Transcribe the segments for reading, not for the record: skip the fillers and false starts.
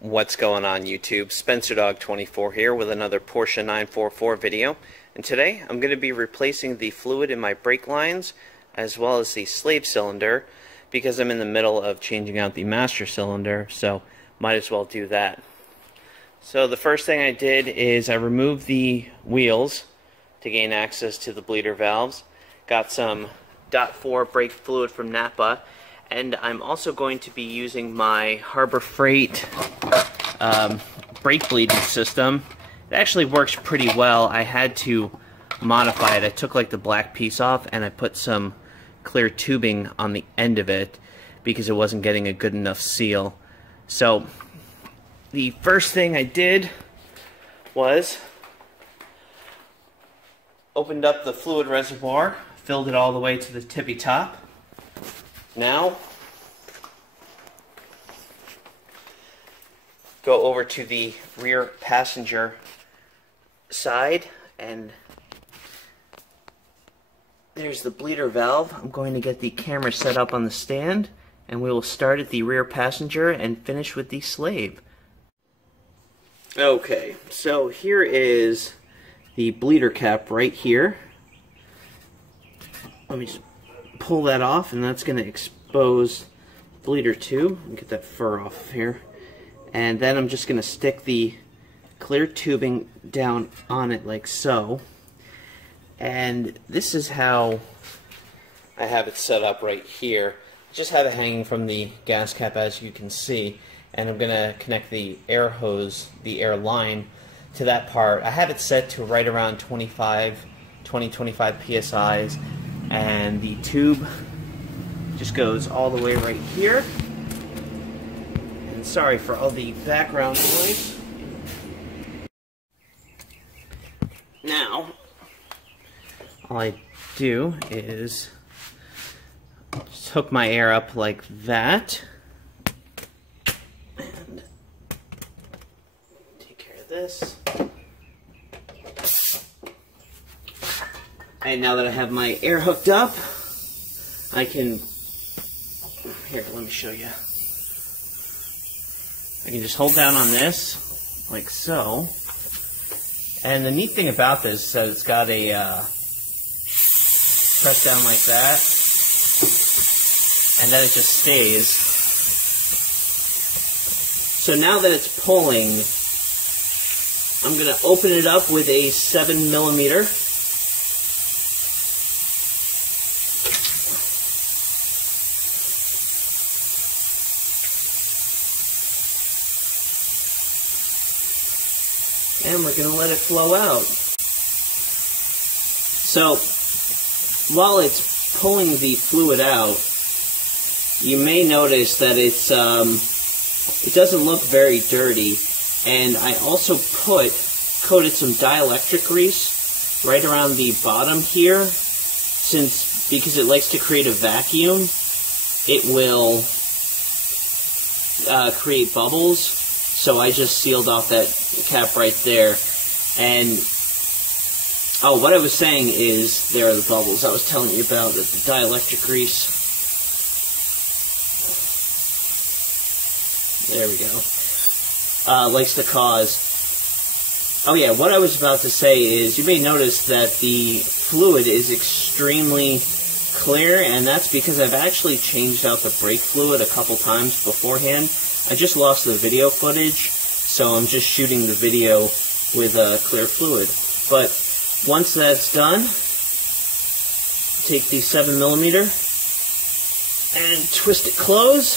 What's going on YouTube? SpencerDog24 here with another Porsche 944 video, and today I'm going to be replacing the fluid in my brake lines as well as the slave cylinder because I'm in the middle of changing out the master cylinder, so might as well do that. So the first thing I did is I removed the wheels to gain access to the bleeder valves, got some .4 brake fluid from Napa, and I'm also going to be using my Harbor Freight brake bleeding system. It actually works pretty well. I had to modify it. I took like the black piece off and I put some clear tubing on the end of it because it wasn't getting a good enough seal. So the first thing I did was opened up the fluid reservoir, filled it all the way to the tippy top. Now, go over to the rear passenger side, and there's the bleeder valve. I'm going to get the camera set up on the stand, and we will start at the rear passenger and finish with the slave. Okay, so here is the bleeder cap right here. Let me just pull that off, and that's going to expose bleeder tube. Get that fur off of here. And then I'm just going to stick the clear tubing down on it like so. And this is how I have it set up right here. Just have it hanging from the gas cap, as you can see. And I'm going to connect the air hose, the air line, to that part. I have it set to right around 20-25 psi's. And the tube just goes all the way right here. And sorry for all the background noise. Now, all I do is just hook my air up like that. And take care of this. And now that I have my air hooked up, I can, here, let me show you. I can just hold down on this, like so. And the neat thing about this is that it's got a press down like that, and then it just stays. So now that it's pulling, I'm going to open it up with a 7mm. And we're going to let it flow out. So, while it's pulling the fluid out, you may notice that it doesn't look very dirty. And I also coated some dielectric grease right around the bottom here, because it likes to create a vacuum, it will create bubbles. So I just sealed off that cap right there. And, oh, what I was saying is, there are the bubbles I was telling you about, the dielectric grease. There we go. Likes to cause. Oh yeah, what I was about to say is, you may notice that the fluid is extremely clear, and that's because I've actually changed out the brake fluid a couple times beforehand. I just lost the video footage, so I'm just shooting the video with clear fluid. But once that's done, take the 7mm and twist it close.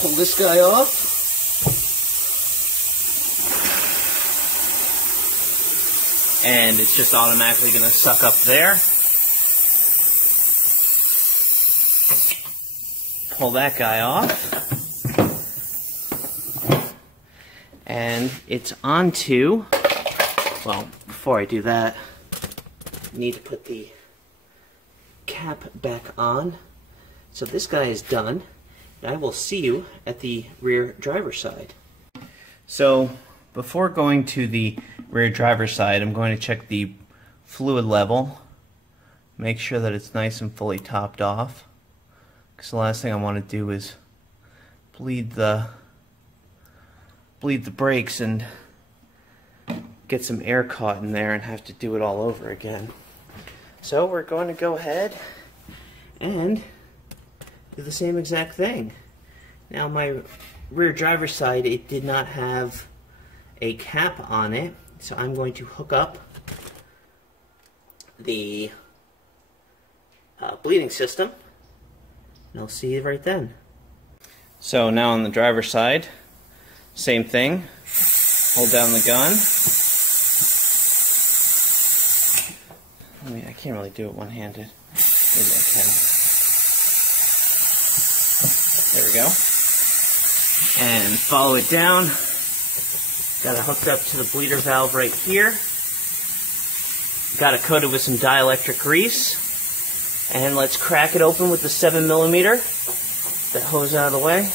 Pull this guy off. And it's just automatically going to suck up there. Pull that guy off. And it's onto, well, before I do that, I need to put the cap back on. So this guy is done. And I will see you at the rear driver's side. So before going to the rear driver's side, I'm going to check the fluid level make sure that it's nice and fully topped off, because the last thing I want to do is bleed the brakes and get some air caught in there and have to do it all over again. So we're going to go ahead and do the same exact thing. Now my rear driver's side, it did not have a cap on it, so I'm going to hook up the bleeding system, and I'll see you right then. So now on the driver's side, same thing. Hold down the gun. I mean, I can't really do it one-handed. Maybe I can. There we go. And follow it down. Got it hooked up to the bleeder valve right here. Got it coated with some dielectric grease. And let's crack it open with the 7mm. That hose out of the way. Let's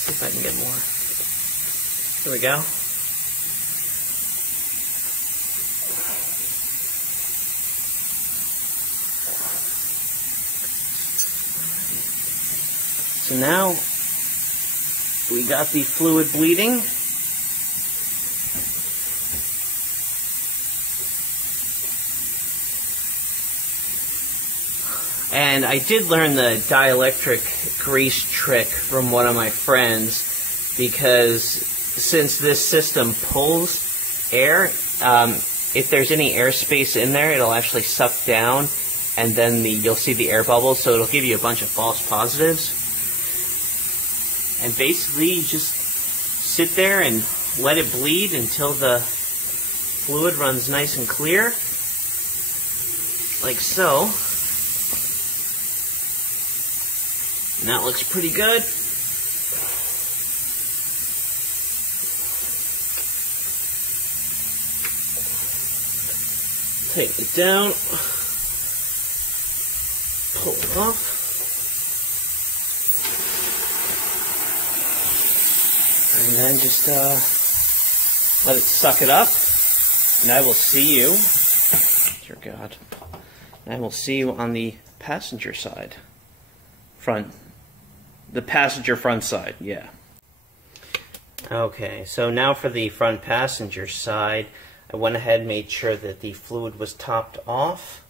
see if I can get more. Here we go. So now we got the fluid bleeding. And I did learn the dielectric grease trick from one of my friends, because since this system pulls air, if there's any airspace in there, it'll actually suck down, and then you'll see the air bubbles, so it'll give you a bunch of false positives. And basically, you just sit there and let it bleed until the fluid runs nice and clear, like so. And that looks pretty good. Tighten it down. Pull it off. And then just let it suck it up. And I will see you, dear God, and I will see you on the passenger side. The passenger front side, yeah. Okay, so now for the front passenger side, I went ahead and made sure that the fluid was topped off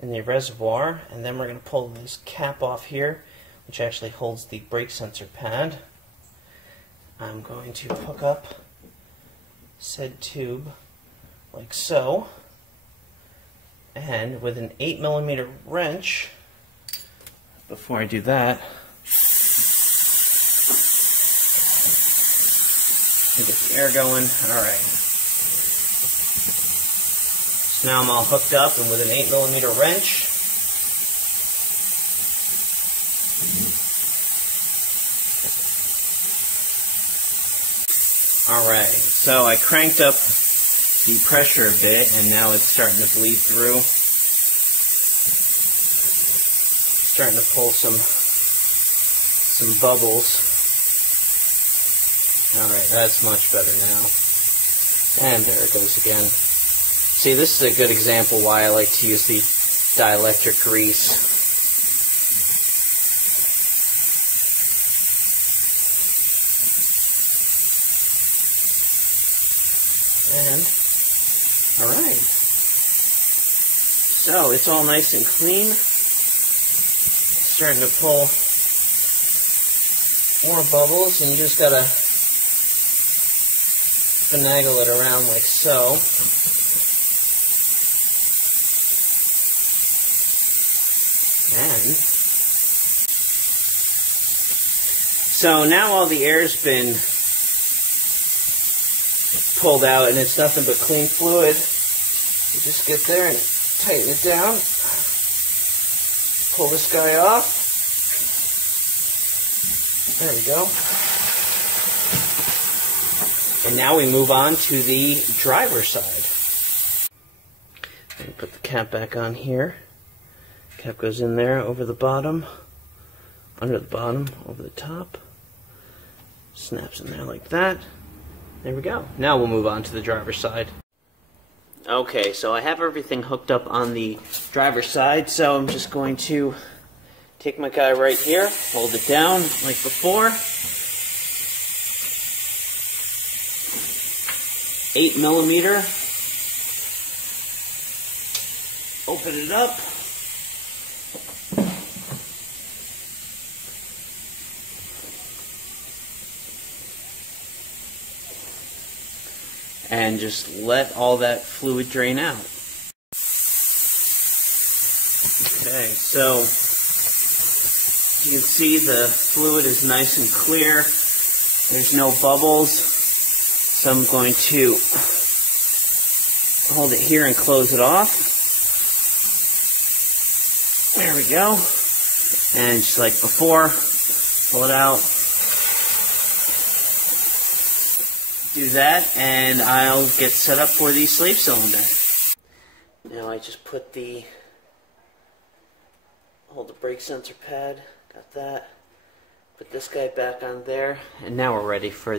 in the reservoir, and then we're going to pull this cap off here, which actually holds the brake sensor pad. I'm going to hook up said tube like so, and with an 8mm wrench, before I do that, get the air going. Alright. So now I'm all hooked up, and with an 8mm wrench, alright, so I cranked up the pressure a bit, and now it's starting to bleed through. Starting to pull some bubbles. Alright, that's much better now. And there it goes again. See, this is a good example why I like to use the dielectric grease. And, alright. So, it's all nice and clean. It's starting to pull more bubbles, and you just gotta finagle it around like so. And so now all the air's been pulled out, and it's nothing but clean fluid. You just get there and tighten it down. Pull this guy off. There we go. And now we move on to the driver's side. Put the cap back on here. Cap goes in there over the bottom, under the bottom, over the top. Snaps in there like that. There we go. Now we'll move on to the driver's side. Okay, so I have everything hooked up on the driver's side, so I'm just going to take my guy right here, hold it down like before. 8mm. Open it up. And just let all that fluid drain out. Okay, so you can see the fluid is nice and clear. There's no bubbles. So I'm going to hold it here and close it off. There we go. And just like before, pull it out. Do that, and I'll get set up for the slave cylinder. Now I just put hold the brake sensor pad, got that. Put this guy back on there, and now we're ready for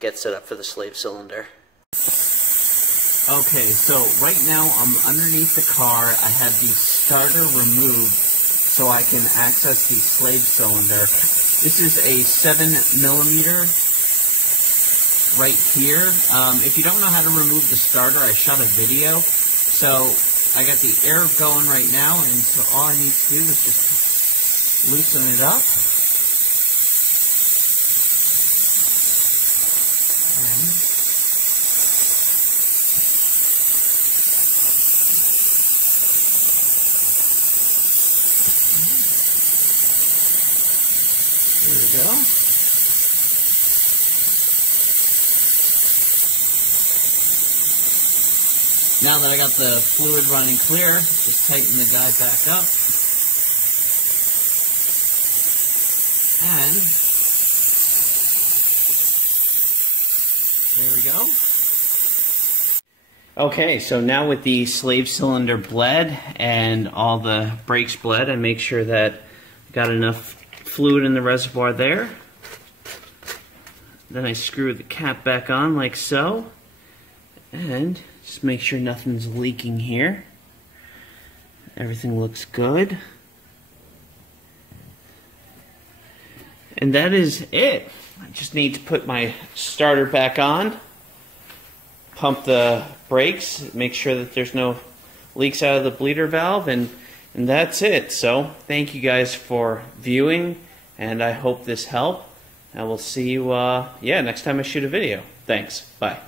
get set up for the slave cylinder. Okay, so right now I'm underneath the car. I have the starter removed so I can access the slave cylinder. This is a 7mm. Right here. If you don't know how to remove the starter, I shot a video. So I got the air going right now, and so all I need to do is just loosen it up. And there we go. Now that I got the fluid running clear, just tighten the guy back up. And there we go. Okay, so now with the slave cylinder bled and all the brakes bled, I make sure that I got enough fluid in the reservoir there. Then I screw the cap back on like so. And just make sure nothing's leaking here. Everything looks good. And that is it. I just need to put my starter back on, pump the brakes, make sure that there's no leaks out of the bleeder valve, and that's it. So thank you guys for viewing, and I hope this helped. I will see you next time I shoot a video. Thanks. Bye.